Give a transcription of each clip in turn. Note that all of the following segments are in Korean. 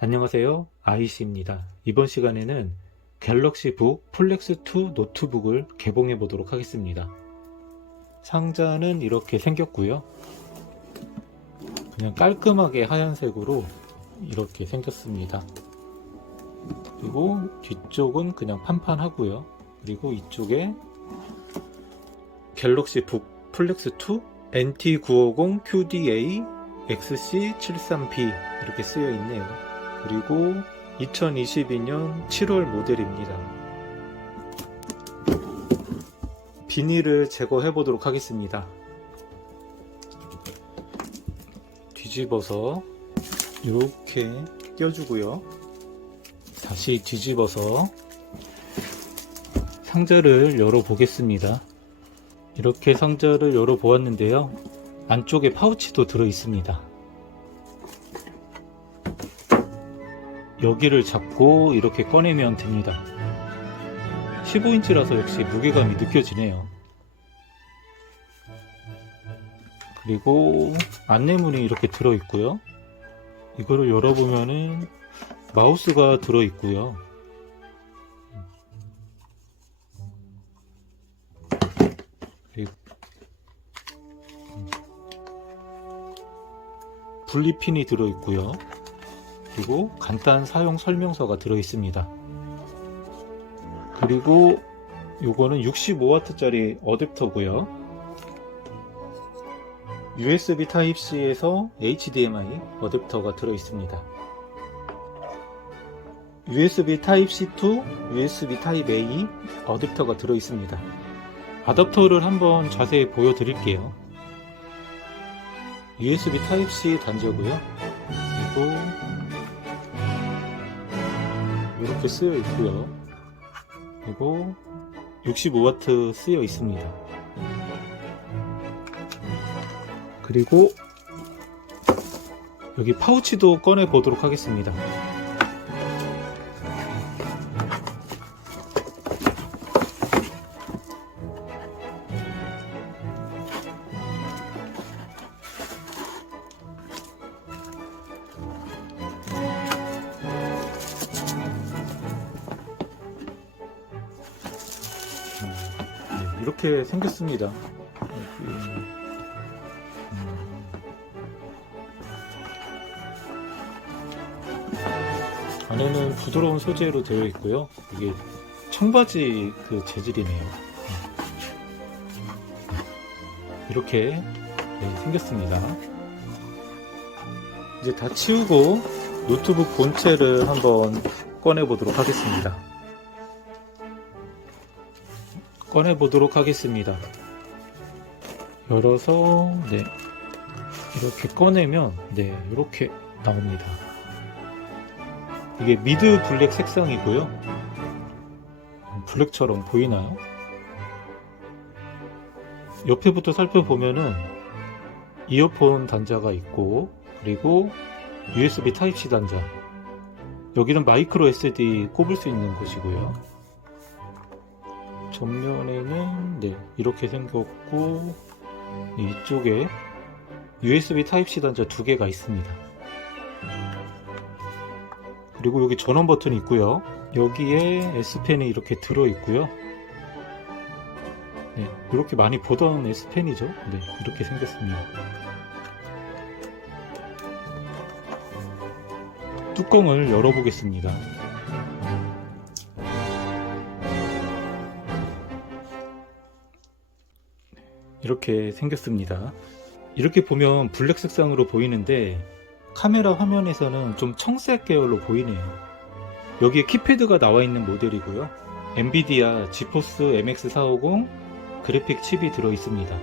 안녕하세요. 아이씨입니다. 이번 시간에는 갤럭시 북 플렉스2 노트북을 개봉해 보도록 하겠습니다. 상자는 이렇게 생겼고요. 그냥 깔끔하게 하얀색으로 이렇게 생겼습니다. 그리고 뒤쪽은 그냥 판판하고요. 그리고 이쪽에 갤럭시 북 플렉스2 NT950 QDA XC73B 이렇게 쓰여 있네요. 그리고 2022년 7월 모델입니다. 비닐을 제거해 보도록 하겠습니다. 뒤집어서 이렇게 껴주고요. 다시 뒤집어서 상자를 열어 보겠습니다. 이렇게 상자를 열어 보았는데요. 안쪽에 파우치도 들어 있습니다. 여기를 잡고 이렇게 꺼내면 됩니다. 15인치라서 역시 무게감이 느껴지네요. 그리고 안내문이 이렇게 들어 있고요. 이거를 열어보면은 마우스가 들어 있고요. 분리핀이 들어 있고요. 그리고 간단 사용 설명서가 들어 있습니다. 그리고 요거는 65W짜리 어댑터고요. USB Type-C에서 HDMI 어댑터가 들어 있습니다. USB Type-C to USB Type-A 어댑터가 들어 있습니다. 아답터를 한번 자세히 보여드릴게요. USB Type-C 단자고요. 그리고 이렇게 쓰여 있고요. 그리고 65W 쓰여 있습니다. 그리고 여기 파우치도 꺼내 보도록 하겠습니다. 이렇게 생겼습니다. 음, 안에는 부드러운 소재로 되어 있고요. 이게 청바지 그 재질이네요. 이렇게 네, 생겼습니다. 이제 다 치우고 노트북 본체를 한번 꺼내 보도록 하겠습니다. 꺼내 보도록 하겠습니다. 열어서 네 이렇게 꺼내면 네 이렇게 나옵니다. 이게 미드 블랙 색상이고요. 블랙처럼 보이나요? 옆에부터 살펴보면은 이어폰 단자가 있고 그리고 USB Type-C 단자 여기는 마이크로 SD 꼽을 수 있는 곳이고요. 전면에는 네 이렇게 생겼고 이쪽에 USB Type-C 단자 두 개가 있습니다. 그리고 여기 전원 버튼이 있고요. 여기에 S펜이 이렇게 들어 있고요. 네, 이렇게 많이 보던 S펜이죠. 네, 이렇게 생겼습니다. 뚜껑을 열어보겠습니다. 이렇게 생겼습니다. 이렇게 보면 블랙 색상으로 보이는데 카메라 화면에서는 좀 청색 계열로 보이네요. 여기에 키패드가 나와 있는 모델이고요. 엔비디아 지포스 MX450 그래픽 칩이 들어 있습니다.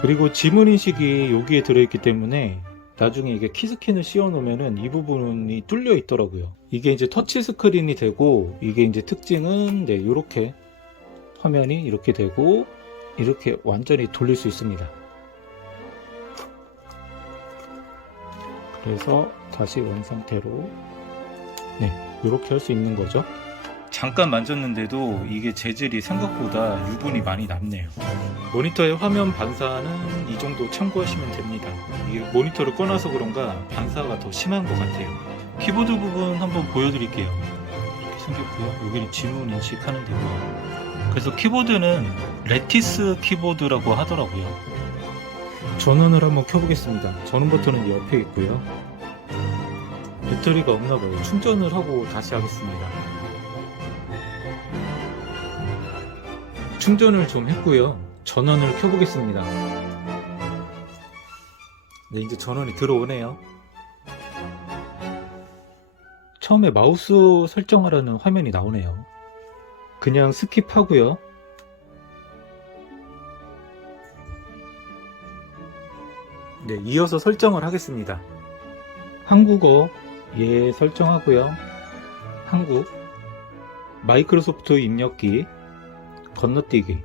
그리고 지문 인식이 여기에 들어 있기 때문에 나중에 이게 키스캔을 씌워 놓으면은 이 부분이 뚫려 있더라고요. 이게 이제 터치 스크린이 되고 이게 이제 특징은 네, 이렇게 화면이 이렇게 되고 이렇게 완전히 돌릴 수 있습니다. 그래서 다시 원 상태로 네 이렇게 할 수 있는 거죠 잠깐 만졌는데도 이게 재질이 생각보다 유분이 많이 남네요 모니터의 화면 반사는 이 정도 참고하시면 됩니다 이게 모니터를 꺼놔서 그런가 반사가 더 심한 것 같아요 키보드 부분 한번 보여드릴게요. 이렇게 생겼고요. 여기는 지문 인식하는 데고요. 그래서 키보드는 레티스 키보드라고 하더라고요. 전원을 한번 켜보겠습니다. 전원 버튼은 옆에 있고요. 배터리가 없나 봐요. 충전을 하고 다시 하겠습니다. 충전을 좀 했고요. 전원을 켜보겠습니다. 네, 이제 전원이 들어오네요. 처음에 마우스 설정하라는 화면이 나오네요. 그냥 스킵하고요. 네, 이어서 설정을 하겠습니다. 한국어 예 설정하고요. 한국 마이크로소프트 입력기 건너뛰기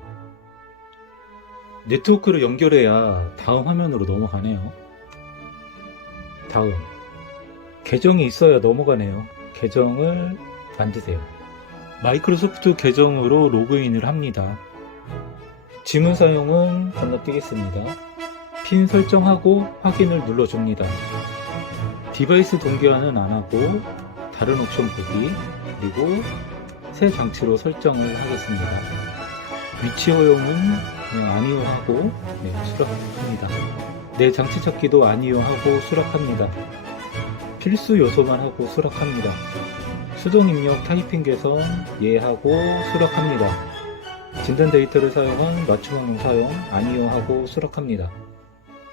네트워크를 연결해야 다음 화면으로 넘어가네요. 다음 계정이 있어야 넘어가네요. 계정을 만드세요. 마이크로소프트 계정으로 로그인을 합니다. 지문 사용은 건너뛰겠습니다. 핀 설정하고 확인을 눌러줍니다. 디바이스 동기화는 안 하고 다른 옵션 보기 그리고 새 장치로 설정을 하겠습니다. 위치 허용은 그냥 안 이용하고 네, 수락합니다. 내 장치 찾기도 안 이용하고 수락합니다. 필수 요소만 하고 수락합니다. 수동 입력 타이핑 개선 예하고 수락합니다. 진단 데이터를 사용한 맞춤 항목 사용 안 이용하고 수락합니다.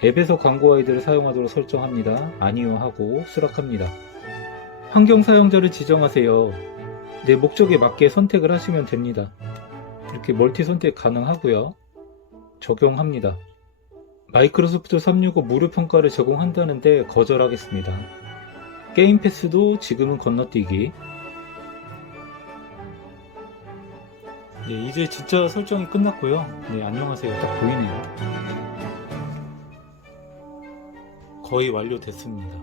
앱에서 광고 아이디를 사용하도록 설정합니다. 안 이용하고 수락합니다. 환경 사용자를 지정하세요. 내 목적에 맞게 선택을 하시면 됩니다. 이렇게 멀티 선택 가능하고요. 적용합니다. 마이크로소프트 365 무료 평가를 제공한다는데 거절하겠습니다. 게임 패스도 지금은 건너뛰기. 네, 이제 진짜 설정이 끝났고요. 네, 안녕하세요. 딱 보이네요. 거의 완료됐습니다.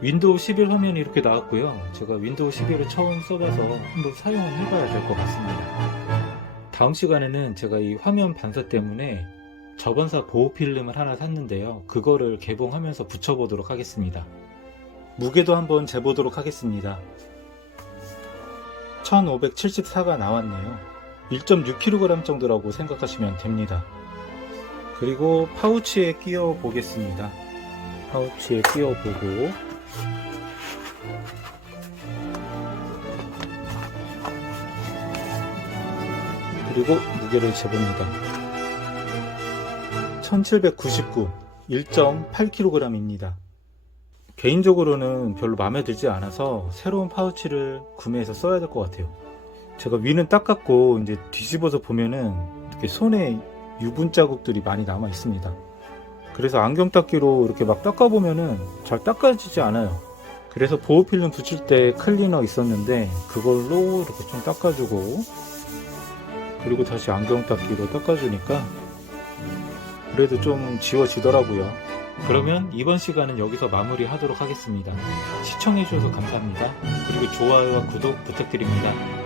윈도우 11 화면이 이렇게 나왔고요. 제가 윈도우 11을 처음 써봐서 한번 사용을 해봐야 될 것 같습니다. 다음 시간에는 제가 이 화면 반사 때문에 저번사 보호 필름을 하나 샀는데요. 그거를 개봉하면서 붙여보도록 하겠습니다. 무게도 한번 재보도록 하겠습니다. 1574가 나왔네요. 1.6kg 정도라고 생각하시면 됩니다. 그리고 파우치에 끼워 보겠습니다. 파우치에 끼워 보고 그리고 무게를 재봅니다. 1799, 1.8kg입니다. 개인적으로는 별로 마음에 들지 않아서 새로운 파우치를 구매해서 써야 될 것 같아요. 제가 위는 닦았고 이제 뒤집어서 보면은 이렇게 손에 유분 자국들이 많이 남아 있습니다. 그래서 안경 닦기로 이렇게 막 닦아 보면은 잘 닦아지지 않아요. 그래서 보호 필름 붙일 때 클리너 있었는데 그걸로 이렇게 좀 닦아주고 그리고 다시 안경 닦기로 닦아주니까 그래도 좀 지워지더라고요. 그러면 이번 시간은 여기서 마무리 하도록 하겠습니다. 시청해주셔서 감사합니다. 그리고 좋아요와 구독 부탁드립니다.